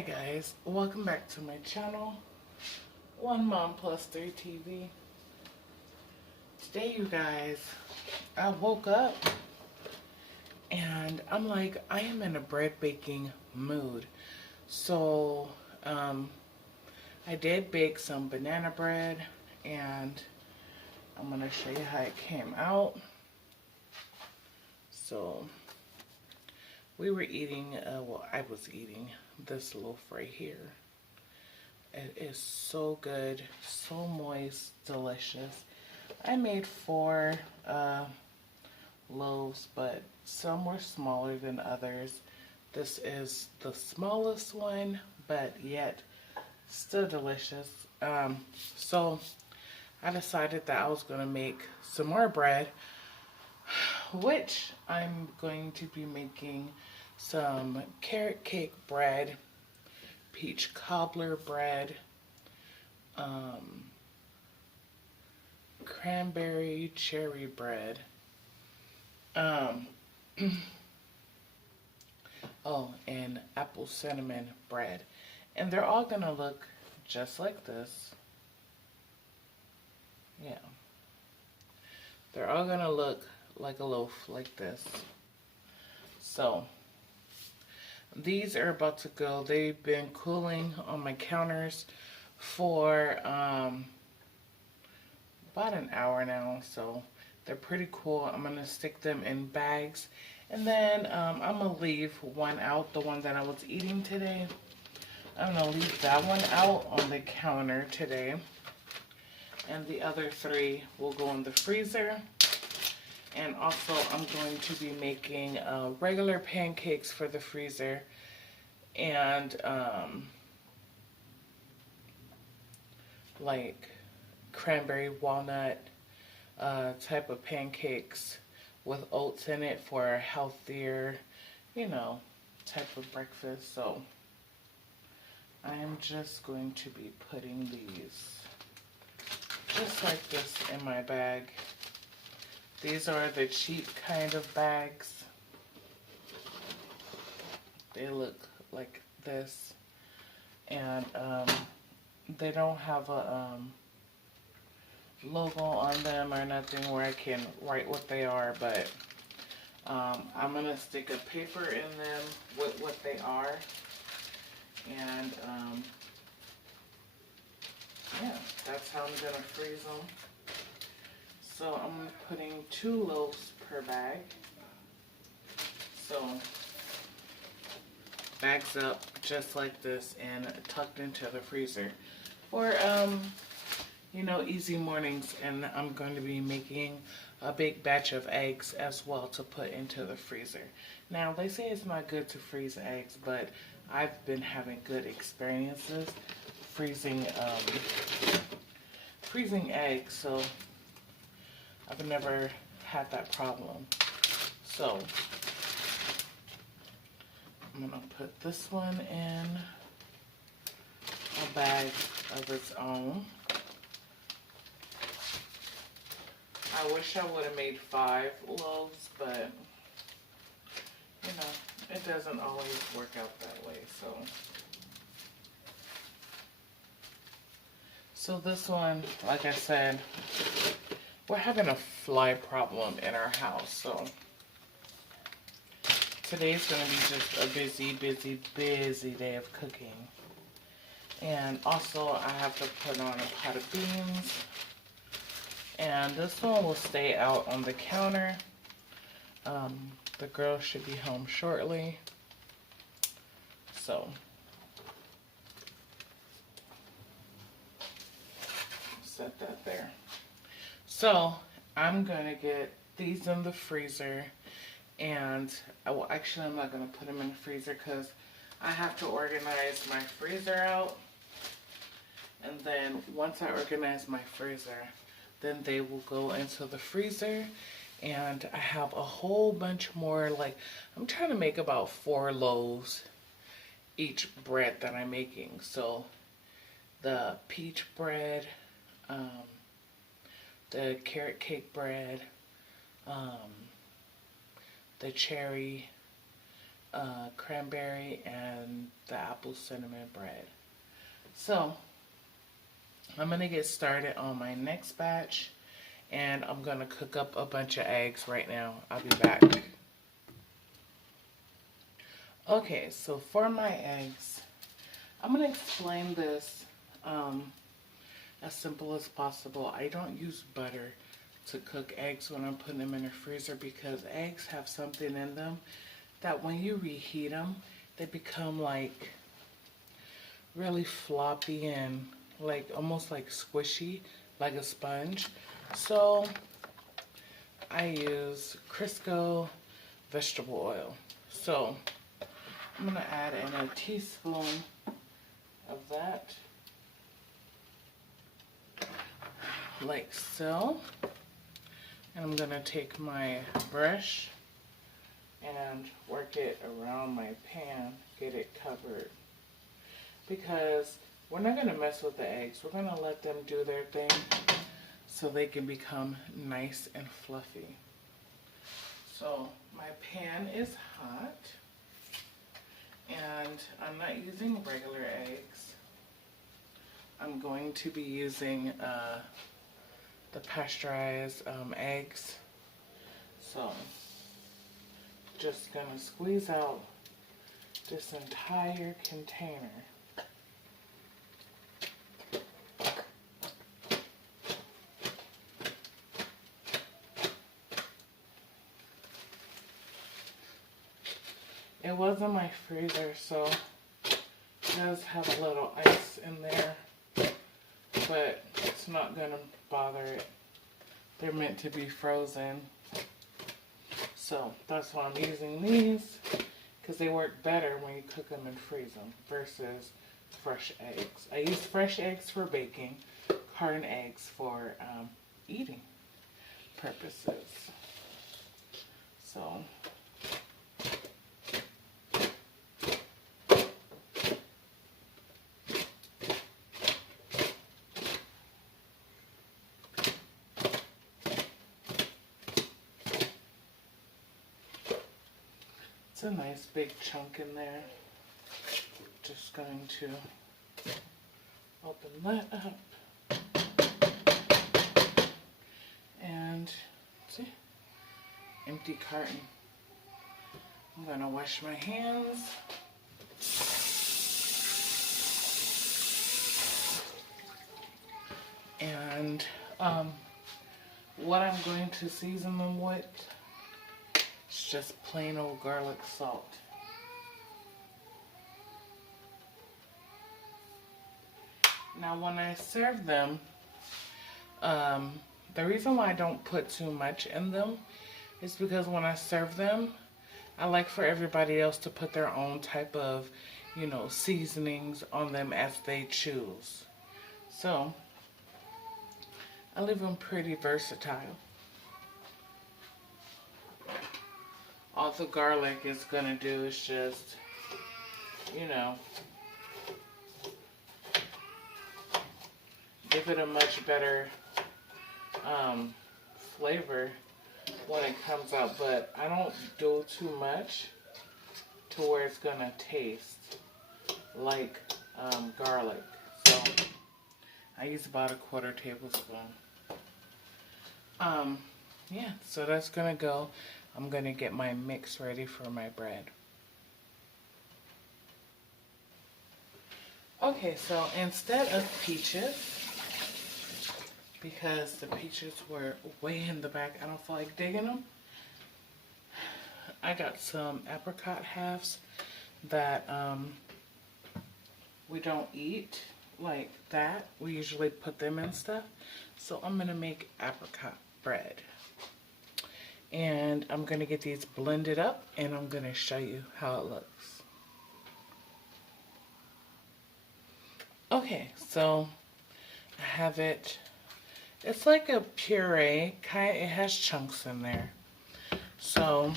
Hi guys, welcome back to my channel, One Mom Plus 3 TV. Today you guys, I woke up and I'm like, I am in a bread baking mood. So, I did bake some banana bread and I'm going to show you how it came out. So, we were eating, I was eating this loaf right here. It is so good, so moist, delicious. I made 4 loaves, but some were smaller than others. This is the smallest one, but yet still delicious. So I decided that I was going to make some more bread, which I'm going to be making some carrot cake bread, peach cobbler bread, cranberry cherry bread, oh, and apple cinnamon bread. And they're all gonna look just like this. Yeah. They're all gonna look like a loaf like this. So, these are about to go. They've been cooling on my counters for about an hour now, so they're pretty cool. I'm gonna stick them in bags, and then I'm gonna leave one out, the one that I was eating today. I'm gonna leave that one out on the counter today, and the other 3 will go in the freezer. And also I'm going to be making regular pancakes for the freezer, and like cranberry walnut type of pancakes with oats in it for a healthier, type of breakfast. So I am just going to be putting these just like this in my bag. These are the cheap kind of bags. They look like this, and they don't have a logo on them or nothing where I can write what they are, but I'm going to stick a paper in them with what they are, and yeah, that's how I'm going to freeze them. So I'm putting 2 loaves per bag. So bags up just like this and tucked into the freezer for easy mornings. And I'm going to be making a big batch of eggs as well to put into the freezer. Now they say it's not good to freeze eggs, but I've been having good experiences freezing eggs, so I've never had that problem. So I'm going to put this one in a bag of its own. I wish I would have made 5 loaves, but it doesn't always work out that way. So this one, like I said, we're having a fly problem in our house, so today's going to be just a busy day of cooking. And also I have to put on a pot of beans. And this one will stay out on the counter. The girls should be home shortly. So set that there. So I'm going to get these in the freezer. And I'm not going to put them in the freezer because I have to organize my freezer out. And then once I organize my freezer, then they will go into the freezer. And I have a whole bunch more, I'm trying to make about 4 loaves each bread that I'm making. So the peach bread, the carrot cake bread, the cherry cranberry and the apple cinnamon bread. So I'm going to get started on my next batch, and I'm going to cook up a bunch of eggs right now. I'll be back. Okay, so for my eggs, I'm going to explain this as simple as possible. I don't use butter to cook eggs when I'm putting them in the freezer because eggs have something in them that when you reheat them, they become like really floppy and like almost like squishy, like a sponge. So I use Crisco vegetable oil. So I'm gonna add in a teaspoon of that, like so. And I'm gonna take my brush and work it around my pan, get it covered. Because we're not gonna mess with the eggs. We're gonna let them do their thing so they can become nice and fluffy. So my pan is hot, and I'm not using regular eggs. I'm going to be using the pasteurized eggs. So just gonna squeeze out this entire container. It was in my freezer, so it does have a little ice in there, but it's not gonna bother it. They're meant to be frozen. So that's why I'm using these, because they work better when you cook them and freeze them versus fresh eggs. I use fresh eggs for baking, carton eggs for eating purposes. So it's a nice big chunk in there. Just going to open that up. And see, empty carton. I'm gonna wash my hands. And what I'm going to season them with is just plain old garlic salt. Now when I serve them, the reason why I don't put too much in them is because when I serve them, I like for everybody else to put their own type of, you know, seasonings on them as they choose. So I leave them pretty versatile. All the garlic is gonna do is just, you know, give it a much better flavor when it comes out, but I don't do too much to where it's gonna taste like garlic. So I use about a 1/4 tablespoon. Yeah, so that's gonna go. I'm gonna get my mix ready for my bread. Okay, so instead of peaches, because the peaches were way in the back, I don't feel like digging them, I got some apricot halves that we don't eat like that. We usually put them in stuff. So I'm gonna make apricot bread. And I'm gonna get these blended up and I'm gonna show you how it looks. Okay, so I have it. It's like a puree, it has chunks in there. So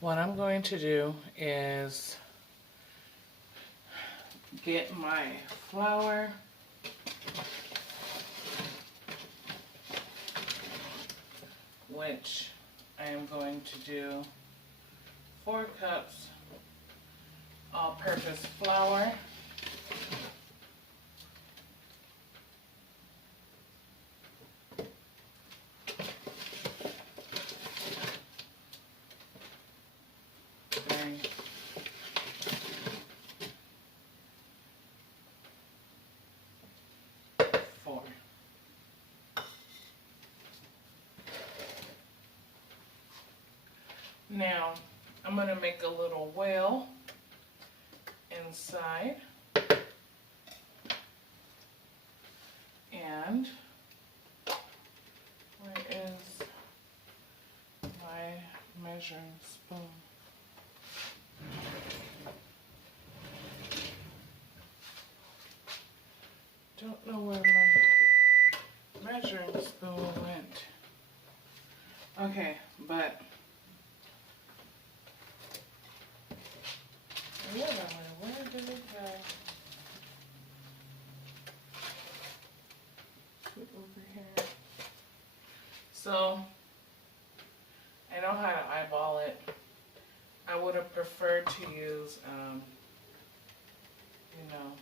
what I'm going to do is get my flour, which I am going to do 4 cups all-purpose flour. Three. 4. Now, I'm going to make a little well inside. And where is my measuring spoon? Don't know where my measuring spoon went. Okay, but where did it go? Put over here. So I know how to eyeball it. I would have preferred to use, you know.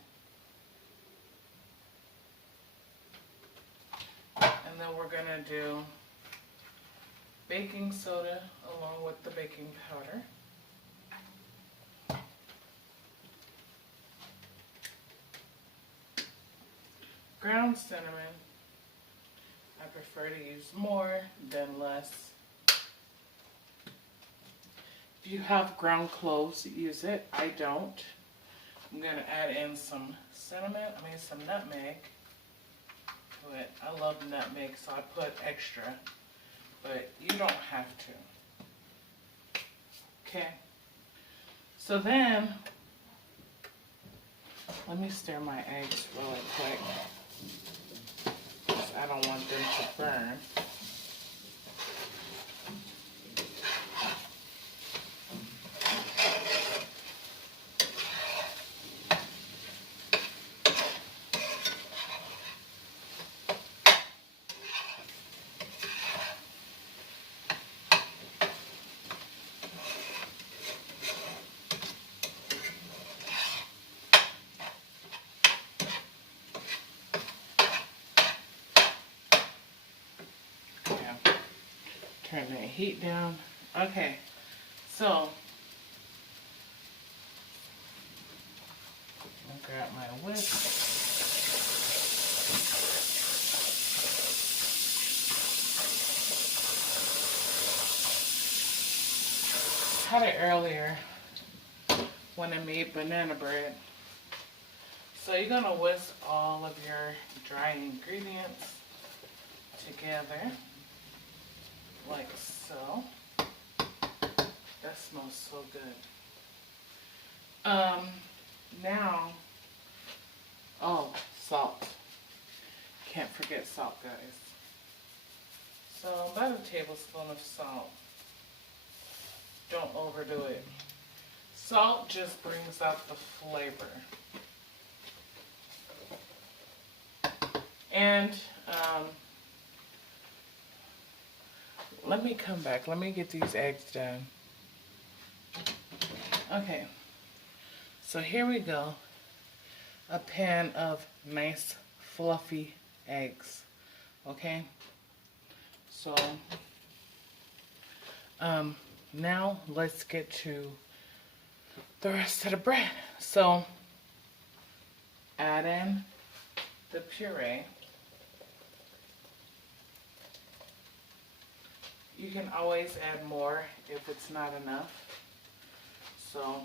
And then we're gonna do baking soda along with the baking powder. Ground cinnamon, I prefer to use more than less. If you have ground cloves, use it. I don't. I'm going to add in some some nutmeg to it. I love nutmeg, so I put extra, but you don't have to. Okay. So then, let me stir my eggs really quick. I don't want them to burn. Turn that heat down. Okay, so I'll grab my whisk. Had it earlier when I made banana bread. So you're gonna whisk all of your dry ingredients together. Like so. That smells so good. Now, oh, salt. Can't forget salt, guys. So about a tablespoon of salt. Don't overdo it. Salt just brings out the flavor. And let me come back. Let me get these eggs done. Okay. So here we go. A pan of nice fluffy eggs. Okay. So now let's get to the rest of the bread. So add in the puree. You can always add more if it's not enough. So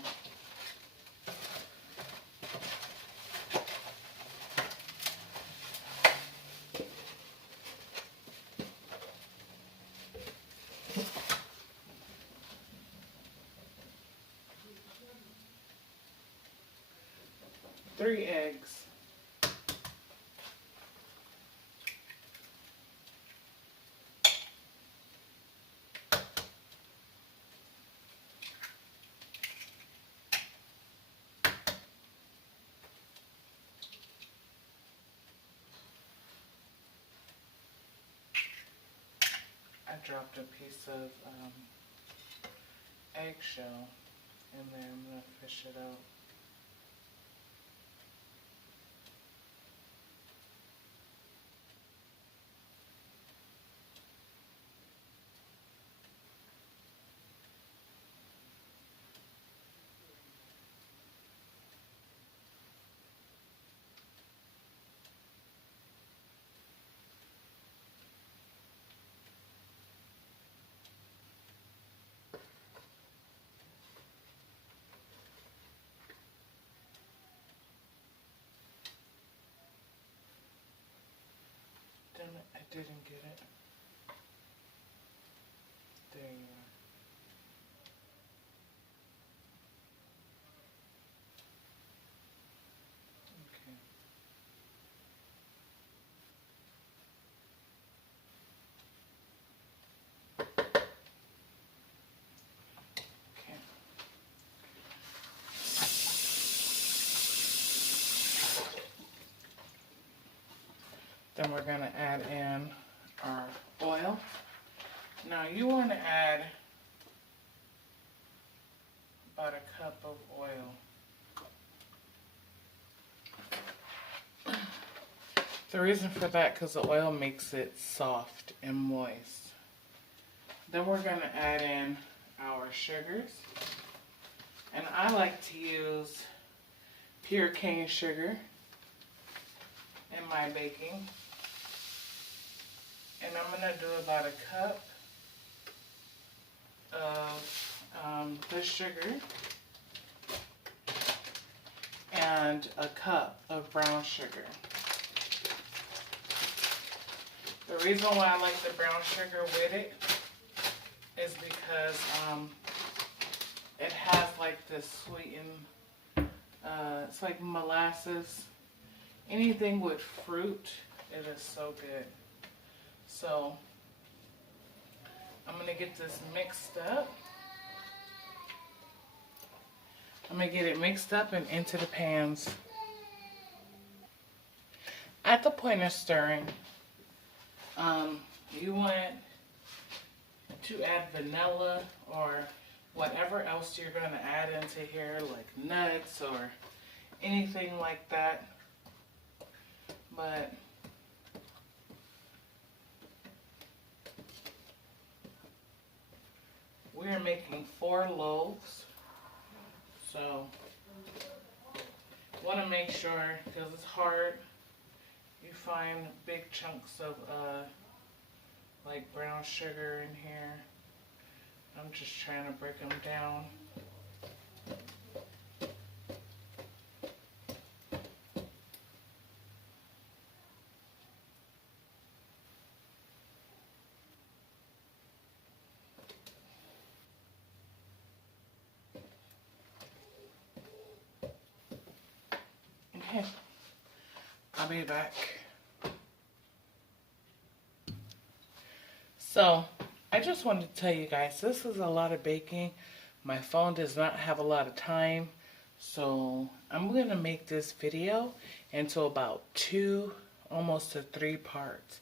three eggs. I dropped a piece of eggshell in there. I'm going to fish it out. Damn it, I didn't get it. There you are. Okay. Okay. Then we're going to add in our oil. Now you want to add about a cup of oil. The reason for that, because the oil makes it soft and moist. Then we're going to add in our sugars. And I like to use pure cane sugar in my baking. And I'm going to do about a cup of this sugar and a cup of brown sugar. The reason why I like the brown sugar with it is because it has like this sweetened, it's like molasses. Anything with fruit, it is so good. So I'm going to get this mixed up. I'm going to get it mixed up and into the pans. At the point of stirring, you want to add vanilla or whatever else you're going to add into here, like nuts or anything like that. But we're making 4 loaves, so want to make sure, because it's hard, you find big chunks of like brown sugar in here. I'm just trying to break them down. Okay, I'll be back. So, I just wanted to tell you guys, this is a lot of baking. My phone does not have a lot of time, so I'm going to make this video into about 2, almost to 3 parts.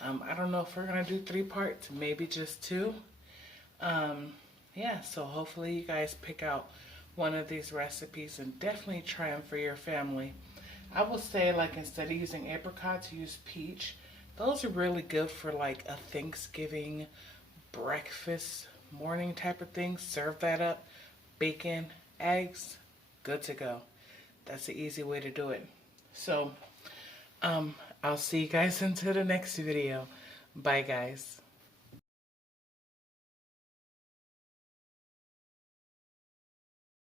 I don't know if we're going to do 3 parts, maybe just 2. Yeah, so hopefully you guys pick out one of these recipes and definitely try them for your family. I will say, like, instead of using apricots, use peach. Those are really good for like a Thanksgiving breakfast morning type of thing. Serve that up, bacon, eggs, good to go. That's the easy way to do it. So I'll see you guys into the next video. Bye guys.